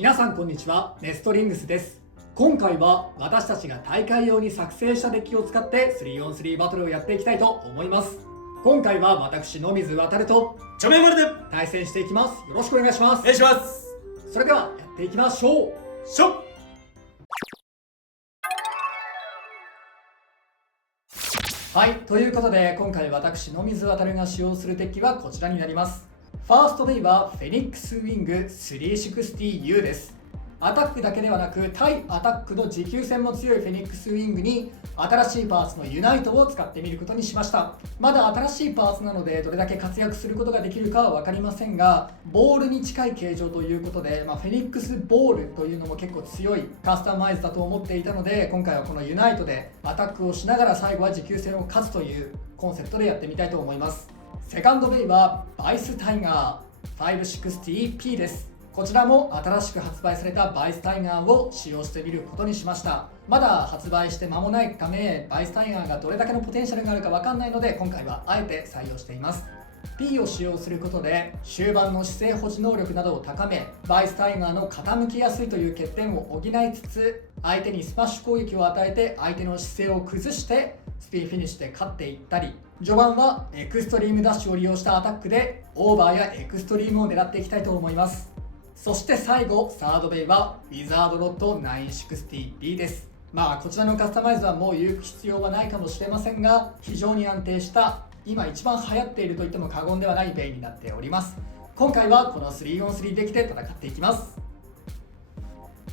皆さんこんにちは、ネストリングスです。今回は私たちが大会用に作成したデッキを使って 3on3 バトルをやっていきたいと思います。今回は私野水航とちょめまるで対戦していきます。よろしくお願いします。お願いします。それではやっていきましょう。しょ。はい、ということで今回私野水航が使用するデッキはこちらになります。ファーストベイはフェニックスウィング 360U です。アタックだけではなく対アタックの持久戦も強いフェニックスウィングに新しいパーツのユナイトを使ってみることにしました。まだ新しいパーツなのでどれだけ活躍することができるかは分かりませんが、ボールに近い形状ということで、フェニックスボールというのも結構強いカスタマイズだと思っていたので、今回はこのユナイトでアタックをしながら最後は持久戦を勝つというコンセプトでやってみたいと思います。セカンドベイはバイスタイガー 560P です。こちらも新しく発売されたバイスタイガーを使用してみることにしました。まだ発売して間もないため、バイスタイガーがどれだけのポテンシャルがあるかわかんないので、今回はあえて採用しています。P を使用することで終盤の姿勢保持能力などを高め、バイスタイガーの傾きやすいという欠点を補いつつ、相手にスマッシュ攻撃を与えて相手の姿勢を崩してスピンフィニッシュで勝っていったり、序盤はエクストリームダッシュを利用したアタックでオーバーやエクストリームを狙っていきたいと思います。そして最後、サードベイはウィザードロッド 960B です。こちらのカスタマイズはもう言う必要はないかもしれませんが、非常に安定した今一番流行っていると言っても過言ではないベイになっております。今回はこの 3on3 デッキで戦っていきます。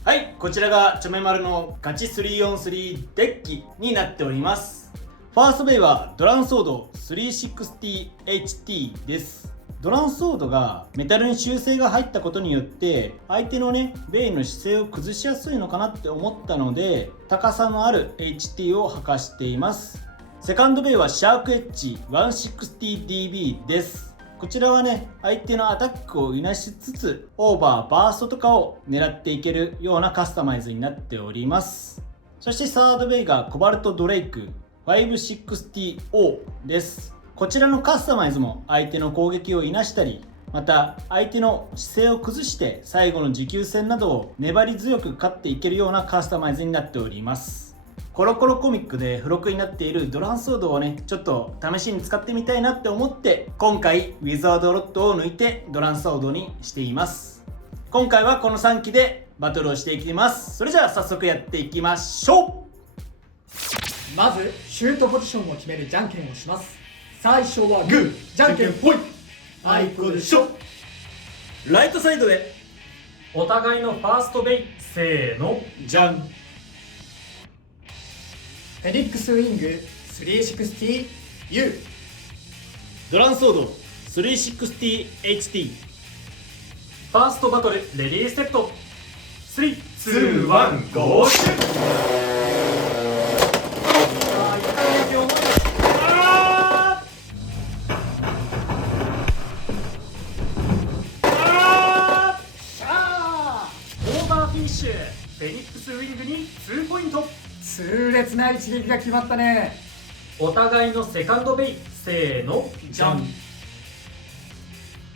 はい、こちらがちょめまるのガチ 3on3 デッキになっております。ファーストベイはドランソード 360HT です。ドランソードがメタルに修正が入ったことによって相手のベイの姿勢を崩しやすいのかなって思ったので、高さのある HT を履かしています。セカンドベイはシャークエッジ 160DB です。こちらは相手のアタックをいなしつつオーバーバーストとかを狙っていけるようなカスタマイズになっております。そしてサードベイがコバルトドレイク 560O です。こちらのカスタマイズも相手の攻撃をいなしたり、また相手の姿勢を崩して最後の持久戦などを粘り強く勝っていけるようなカスタマイズになっております。コロコロコミックで付録になっているドランソードをちょっと試しに使ってみたいなって思って今回ウィザードロッドを抜いてドランソードにしています。今回はこの3機でバトルをしていきます。それじゃあ早速やっていきましょう。まずシュートポジションを決めるじゃんけんをします。最初はグー、じゃんけんぽい。あいこでしょ。ライトサイドでお互いのファーストベイ、せーの、じゃん。フェニックスウィング 360U。 ドランソード 360HT。 ファーストバトルレディーセット、3、2、1、ゴーシュ。フェニックスウィングに2ポイント。痛烈な一撃が決まったね。お互いのセカンドベイ、せーの、じゃん。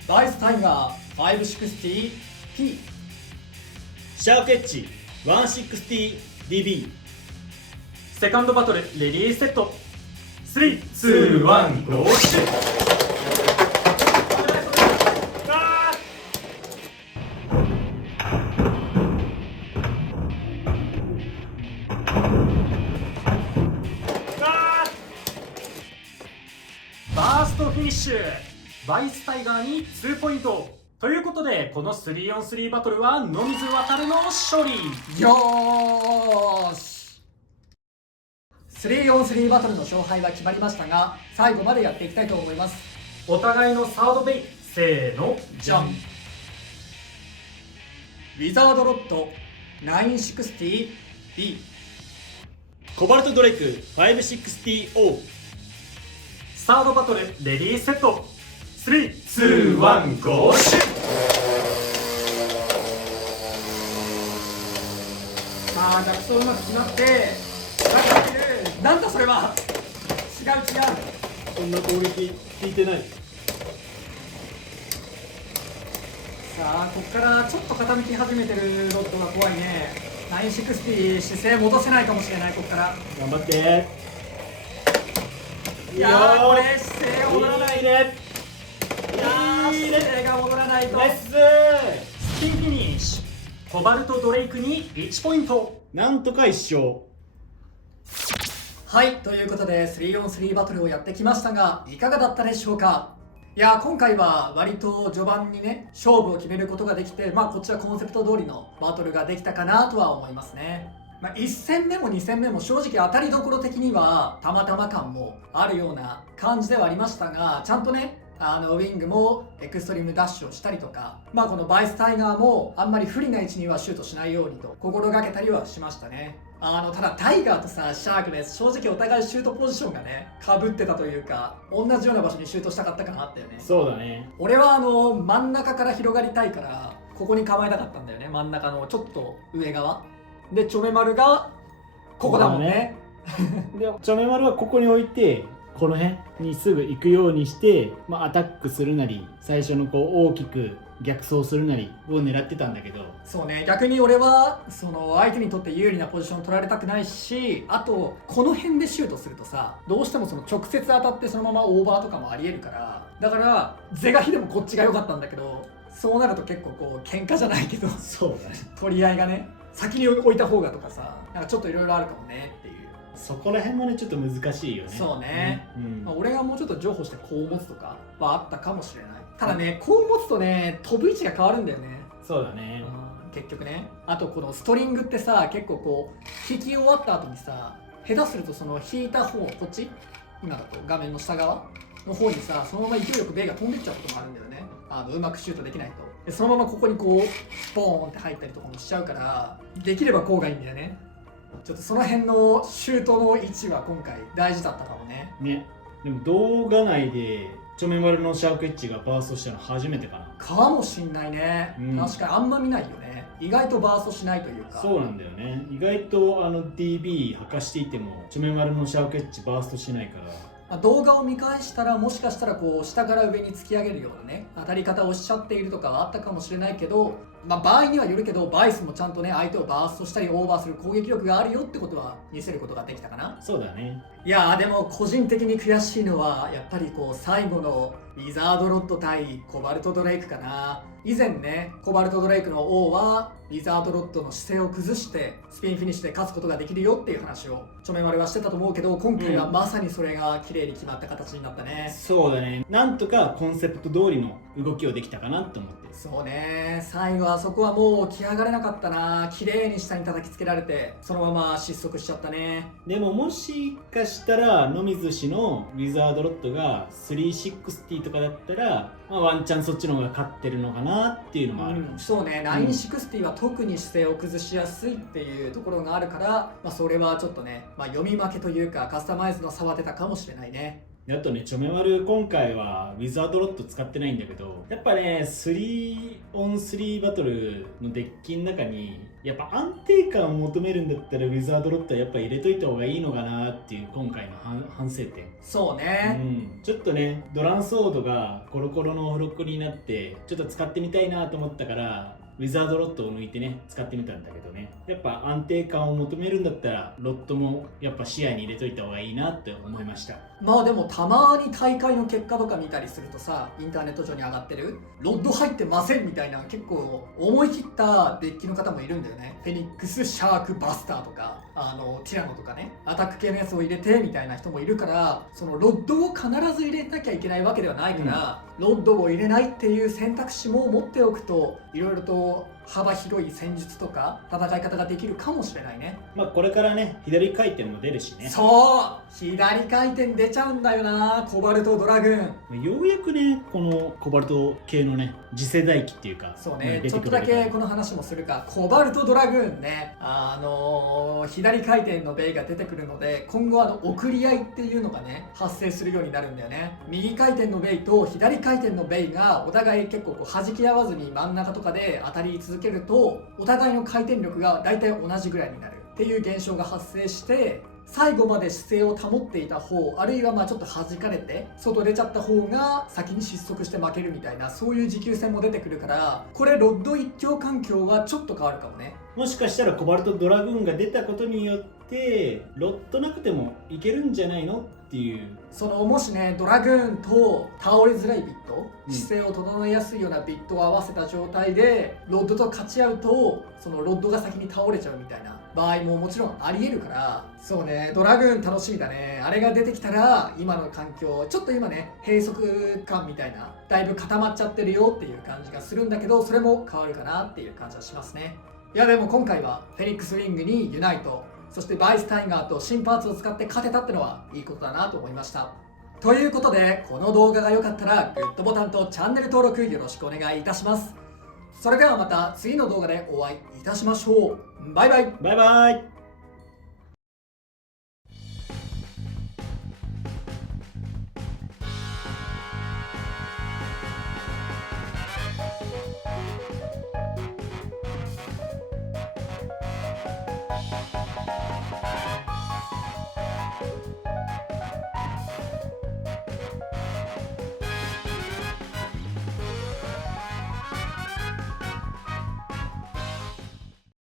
バイスタイガー 560P。 シャークエッジ 160DB。 セカンドバトルレディーセット、3、2、1、ゴーシュ。バーストフィニッシュ。バイスタイガーに2ポイントということで、この 3on3 バトルは野水航の勝利。よーし、 3on3 バトルの勝敗は決まりましたが、最後までやっていきたいと思います。お互いのサードベイ、せーの、じゃん。ウィザードロッド 960B。 コバルトドレイク 560O。 サードバトルレディーセット、3、2、1、ゴーシュ。逆走うまく決まって、なんだそれは。違う。そんな攻撃聞いてない。さこっからちょっと傾き始めてるロッドが怖いね。960姿勢戻せないかもしれない。こっから頑張って。いやー、これ姿勢が戻らない。いいね。姿勢が戻らないと。ナイス。スピンフィニッシュ。コバルト・ドレイクに1ポイント。なんとか一勝。はい、ということで 3on3 バトルをやってきましたが、いかがだったでしょうか。いや今回は割と序盤にね勝負を決めることができて、こっちはコンセプト通りのバトルができたかなとは思いますね。1戦目も2戦目も正直当たりどころ的にはたまたま感もあるような感じではありましたが、ちゃんとねウィングもエクストリームダッシュをしたりとか、このバイスタイガーもあんまり不利な位置にはシュートしないようにと心がけたりはしましたね。ただタイガーとさシャークネス、正直お互いシュートポジションがねかぶってたというか、同じような場所にシュートしたかった感あったよね。そうだね。俺は真ん中から広がりたいからここに構えたかったんだよね。真ん中のちょっと上側でチョメマルがここだもんね。でチョメマルはここに置いてこの辺にすぐ行くようにして、アタックするなり最初の大きく逆走するなりを狙ってたんだけど、そうね、逆に俺は相手にとって有利なポジションを取られたくないし、あとこの辺でシュートするとさ、どうしても直接当たってそのままオーバーとかもありえるから、だから是が非でもこっちが良かったんだけど、そうなると結構喧嘩じゃないけどそうだね、取り合いがね先に置いた方がとかさ、なんかちょっといろいろあるかもねっていう。そこら辺もねちょっと難しいよね。そうね、俺がもうちょっと譲歩してこう持つとかはあったかもしれない。ただね、こう持つとね飛ぶ位置が変わるんだよね。そうだね、結局ね。あとこのストリングってさ、結構引き終わった後にさ、下手すると引いた方、こっち今だと画面の下側の方にさ、そのまま勢いよくベイが飛んでっちゃうこともあるんだよね。うまくシュートできないと。でそのままここにボーンって入ったりとかもしちゃうから、できればこうがいいんだよね。ちょっとその辺のシュートの位置は今回大事だったかもね。でも動画内でチョメマルのシャークエッジがバーストしたの初めてかな。かもしんないね、確かにあんま見ないよね。意外とバーストしないというか。そうなんだよね。意外とDB 履かしていてもチョメマルのシャークエッジバーストしないから、動画を見返したらもしかしたら下から上に突き上げるようなね当たり方をしちゃっているとかはあったかもしれないけど、場合にはよるけど、バイスもちゃんとね相手をバーストしたりオーバーする攻撃力があるよってことは見せることができたかな。そうだね。いやでも個人的に悔しいのはやっぱり最後のウィザードロッド対コバルトドレイクかな。以前ねコバルトドレイクの王はウィザードロッドの姿勢を崩してスピンフィニッシュで勝つことができるよっていう話をチョメマルはしてたと思うけど、今回はまさにそれが綺麗に決まった形になったね。そうだね。なんとかコンセプト通りの動きをできたかなと思って。そうね、最後はそこはもう起き上がれなかったな。綺麗に下に叩きつけられてそのまま失速しちゃったね。でももしかしたらノミズ氏のウィザードロッドが360とかだったら、ワンチャンそっちの方が勝ってるのかなっていうのもあるかもしれない。そうね、960は特に姿勢を崩しやすいっていうところがあるから、それはちょっとね、読み負けというかカスタマイズの差は出たかもしれないね。あとね、チョメマル今回はウィザードロッド使ってないんだけど、やっぱね 3on3 バトルのデッキの中にやっぱ安定感を求めるんだったらウィザードロッドはやっぱ入れといた方がいいのかなっていう今回の反省点。そうね、ちょっとねドランソードがコロコロの付録になってちょっと使ってみたいなと思ったからウィザードロッドを抜いてね使ってみたんだけどね、やっぱ安定感を求めるんだったらロッドもやっぱ視野に入れといた方がいいなって思いました。でもたまに大会の結果とか見たりするとさ、インターネット上に上がってるロッド入ってませんみたいな結構思い切ったデッキの方もいるんだよね。フェニックス、シャーク、バスターとかティラノとかね、アタック系のやつを入れてみたいな人もいるから、そのロッドを必ず入れなきゃいけないわけではないから、ロッドを入れないっていう選択肢も持っておくといろいろと幅広い戦術とか戦い方ができるかもしれないね。これからね左回転も出るしね。そう左回転出ちゃうんだよな、コバルトドラグーン。ようやくねこのコバルト系のね次世代機っていうか、そうね、ちょっとだけこの話もするか。コバルトドラグーンね、左回転のベイが出てくるので、今後送り合いっていうのがね発生するようになるんだよね。右回転のベイと左回転のベイがお互い結構弾き合わずに真ん中とかで当たり続けると、お互いの回転力が大体同じぐらいになるっていう現象が発生して、最後まで姿勢を保っていた方、あるいはちょっと弾かれて外出ちゃった方が先に失速して負けるみたいな、そういう持久戦も出てくるから、これロッド一強環境はちょっと変わるかもね。もしかしたらコバルトドラグーンが出たことによってロッドなくてもいけるんじゃないのっていう。もしね、ドラグーンと倒れづらいビット、うん姿勢を整えやすいようなビットを合わせた状態でロッドと勝ち合うと、そのロッドが先に倒れちゃうみたいな場合ももちろんありえるから、そうね、ドラグーン楽しみだね。あれが出てきたら今の環境ちょっと今ね、閉塞感みたいな、だいぶ固まっちゃってるよっていう感じがするんだけど、それも変わるかなっていう感じはしますね。いやでも今回はフェニックスウィングにユナイト、そしてバイスタイガーと新パーツを使って勝てたってのはいいことだなと思いました。ということで、この動画が良かったらグッドボタンとチャンネル登録よろしくお願いいたします。それではまた次の動画でお会いいたしましょう。バイバイ。バイバイ。